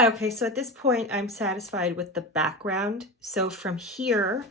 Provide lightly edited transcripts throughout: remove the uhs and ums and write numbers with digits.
Okay, so at this point, I'm satisfied with the background. So from here,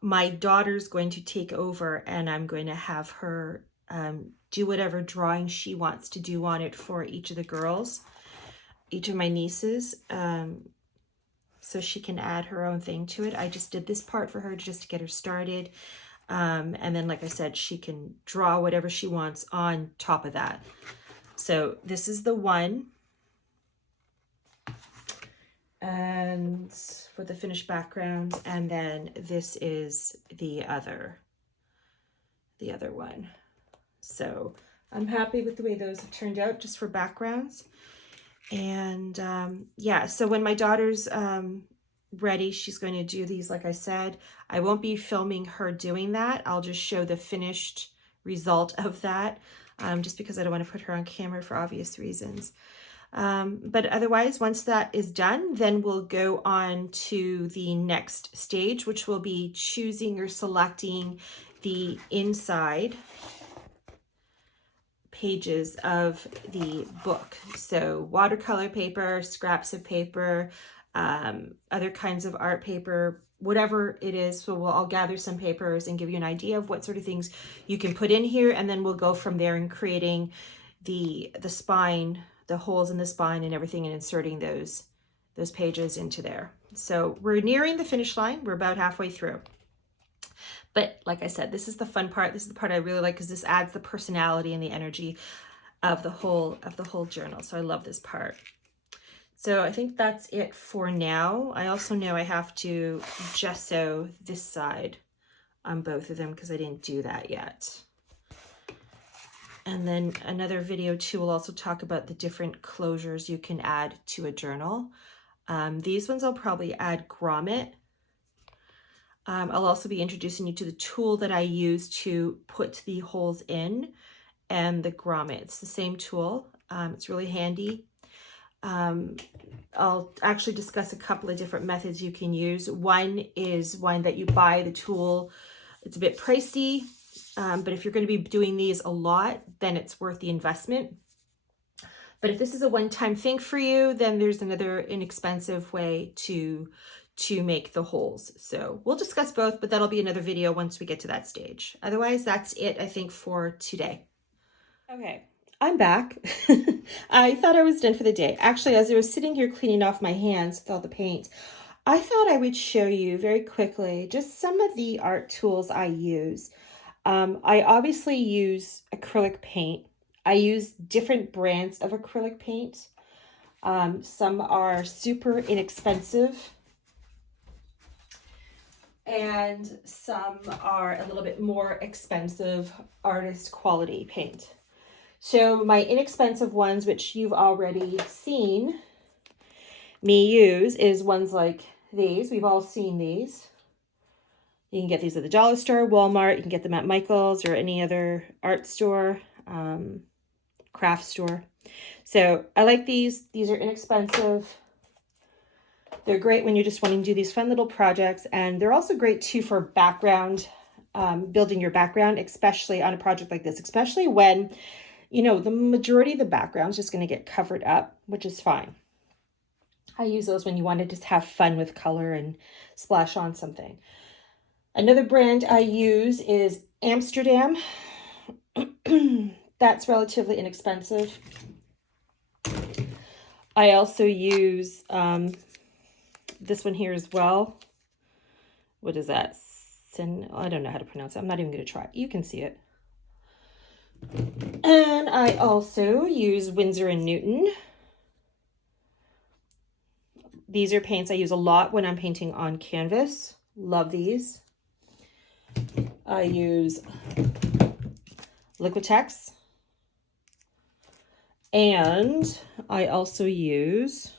my daughter's going to take over and I'm going to have her do whatever drawing she wants to do on it for each of the girls, each of my nieces, so she can add her own thing to it. I just did this part for her just to get her started. And then, like I said, she can draw whatever she wants on top of that. So this is the one. And for the finished background, and then this is the other one. So I'm happy with the way those have turned out just for backgrounds. And yeah, so when my daughter's ready, she's going to do these. Like I said, I won't be filming her doing that. I'll just show the finished result of that, just because I don't want to put her on camera for obvious reasons. But otherwise, once that is done, then we'll go on to the next stage, which will be choosing or selecting the inside pages of the book. So watercolor paper, scraps of paper, other kinds of art paper, whatever it is. So I'll gather some papers and give you an idea of what sort of things you can put in here. And then we'll go from there in creating the spine, the holes in the spine and everything, and inserting those pages into there. So we're nearing the finish line. We're about halfway through. But like I said, this is the fun part. This is the part I really like because this adds the personality and the energy of the whole journal. So I love this part. So I think that's it for now. I also know I have to gesso this side on both of them because I didn't do that yet. And then another video too will also talk about the different closures you can add to a journal. These ones I'll probably add grommet. I'll also be introducing you to the tool that I use to put the holes in and the grommet. It's the same tool. It's really handy. I'll actually discuss a couple of different methods you can use. One is one that you buy the tool. It's a bit pricey, but if you're going to be doing these a lot, then it's worth the investment. But if this is a one-time thing for you, then there's another inexpensive way to make the holes. So we'll discuss both, but that'll be another video once we get to that stage. Otherwise, that's it, I think, for today. Okay, I'm back. I thought I was done for the day. Actually, as I was sitting here cleaning off my hands with all the paint, I thought I would show you very quickly just some of the art tools I use. I obviously use acrylic paint. I use different brands of acrylic paint. Some are super inexpensive, and some are a little bit more expensive artist quality paint. So my inexpensive ones, which you've already seen me use, is ones like these. We've all seen these. You can get these at the dollar store, Walmart. You can get them at Michael's or any other art store, craft store. So I like these. These are inexpensive. They're great when you're just wanting to do these fun little projects. And they're also great too for background, building your background, especially on a project like this, especially when, you know, the majority of the background is just going to get covered up, which is fine. I use those when you want to just have fun with color and splash on something. Another brand I use is Amsterdam. That's relatively inexpensive. I also use this one here as well. What is that? I don't know how to pronounce it. I'm not even going to try. You can see it. And I also use Winsor & Newton. These are paints I use a lot when I'm painting on canvas. Love these. I use Liquitex. And I also use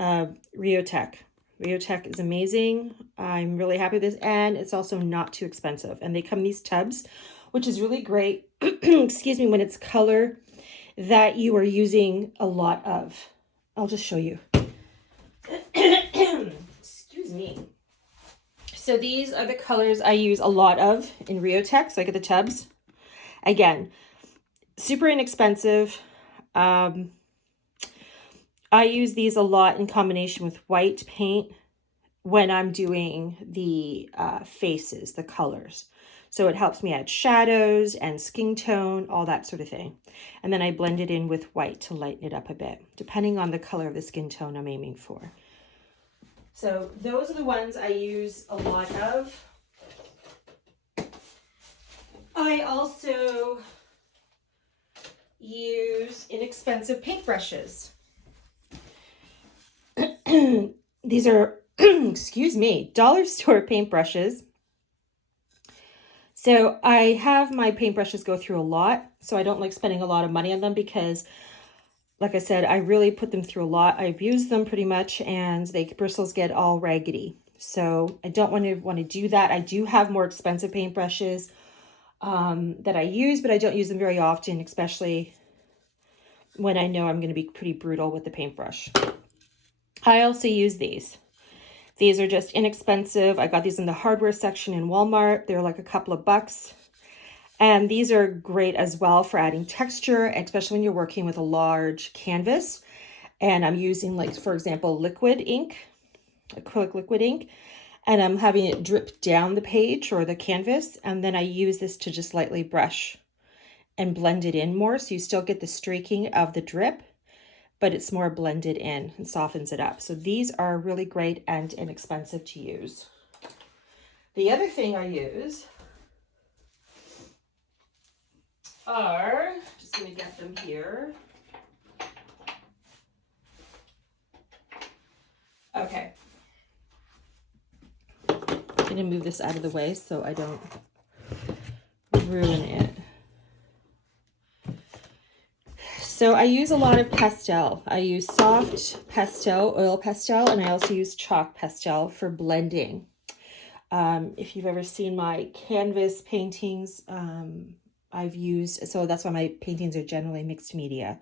Riotech. Riotech is amazing. I'm really happy with this, and it's also not too expensive. And they come in these tubs, which is really great, excuse me, when it's color that you are using a lot of. I'll just show you. Excuse me. So these are the colors I use a lot of in Riotech. So I get the tubs. Again, super inexpensive. I use these a lot in combination with white paint when I'm doing the faces, the colors. So it helps me add shadows and skin tone, all that sort of thing. And then I blend it in with white to lighten it up a bit, depending on the color of the skin tone I'm aiming for. So those are the ones I use a lot of. I also use inexpensive paintbrushes. These are, excuse me, dollar store paintbrushes. So I have my paintbrushes go through a lot, so I don't like spending a lot of money on them because, like I said, I really put them through a lot. I've used them pretty much, and the bristles get all raggedy. So I don't want to do that. I do have more expensive paintbrushes that I use, but I don't use them very often, especially when I know I'm going to be pretty brutal with the paintbrush. I also use these. These are just inexpensive. I got these in the hardware section in Walmart. They're like a couple of bucks. And these are great as well for adding texture, especially when you're working with a large canvas. And I'm using, like, for example, liquid ink, acrylic liquid ink, and I'm having it drip down the page or the canvas. And then I use this to just lightly brush and blend it in more. So you still get the streaking of the drip, but it's more blended in and softens it up. So these are really great and inexpensive to use. The other thing I use are, just going to get them here. Okay. I'm going to move this out of the way so I don't ruin it. So I use a lot of pastel. I use soft pastel, oil pastel, and I also use chalk pastel for blending. If you've ever seen my canvas paintings, I've used, so that's why my paintings are generally mixed media.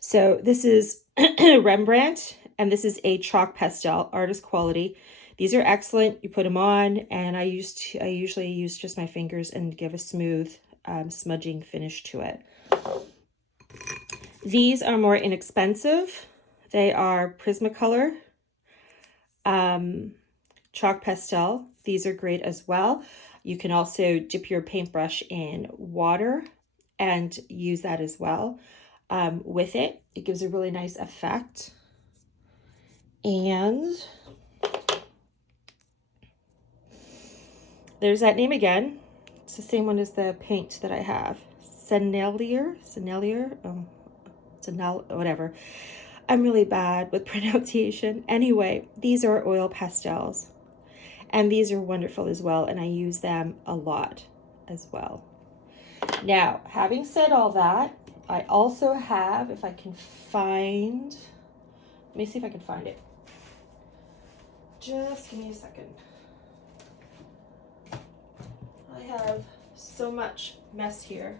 So this is Rembrandt, and this is a chalk pastel, artist quality. These are excellent. You put them on, and I usually use just my fingers and give a smooth smudging finish to it. These are more inexpensive. They are Prismacolor chalk pastel. These are great as well. You can also dip your paintbrush in water and use that as well with it. It gives a really nice effect. And there's that name again. It's the same one as the paint that I have. Sennelier, whatever. I'm really bad with pronunciation. Anyway, these are oil pastels. And these are wonderful as well, and I use them a lot as well. Now, having said all that, I also have, if I can find, let me see if I can find it. Just give me a second. I have so much mess here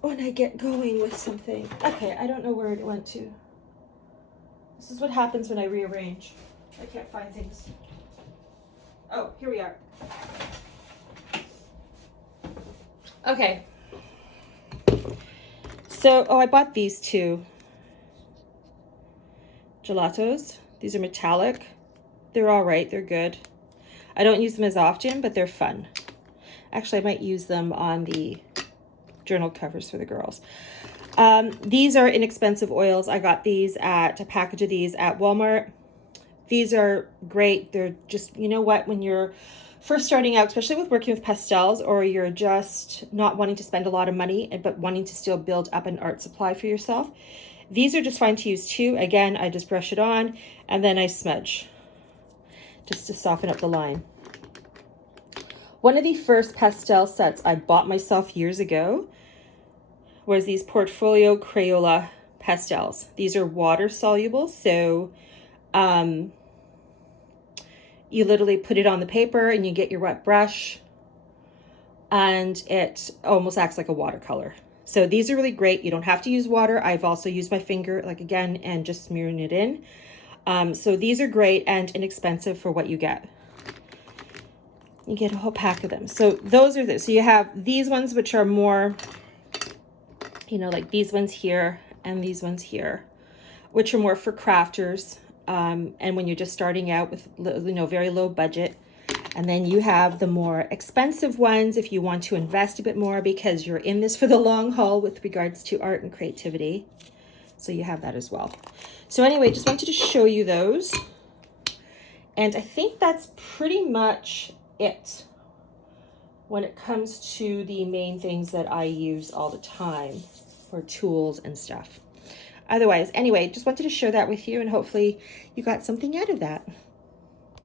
when I get going with something. Okay, I don't know where it went to. This is what happens when I rearrange. I can't find things. Oh, here we are. Okay. So, I bought these two gelatos. These are metallic. They're all right. They're good. I don't use them as often, but they're fun. Actually, I might use them on the journal covers for the girls. These are inexpensive oils. I got these a package of these at Walmart. These are great. They're just, you know what, when you're first starting out, especially with working with pastels, or you're just not wanting to spend a lot of money, but wanting to still build up an art supply for yourself, these are just fine to use too. Again, I just brush it on and then I smudge just to soften up the line. One of the first pastel sets I bought myself years ago was these Portfolio Crayola pastels. These are water soluble, so you literally put it on the paper and you get your wet brush and it almost acts like a watercolor. So these are really great. You don't have to use water. I've also used my finger, like again, and just smearing it in. So these are great and inexpensive for what you get. You get a whole pack of them. So those are this. So you have these ones, which are more, you know, like these ones here and these ones here. which are more for crafters, and when you're just starting out with, you know, very low budget. And then you have the more expensive ones if you want to invest a bit more because you're in this for the long haul with regards to art and creativity. So you have that as well. So anyway, just wanted to show you those. And I think that's pretty much it when it comes to the main things that I use all the time for tools and stuff. Otherwise, anyway, just wanted to share that with you, and hopefully you got something out of that.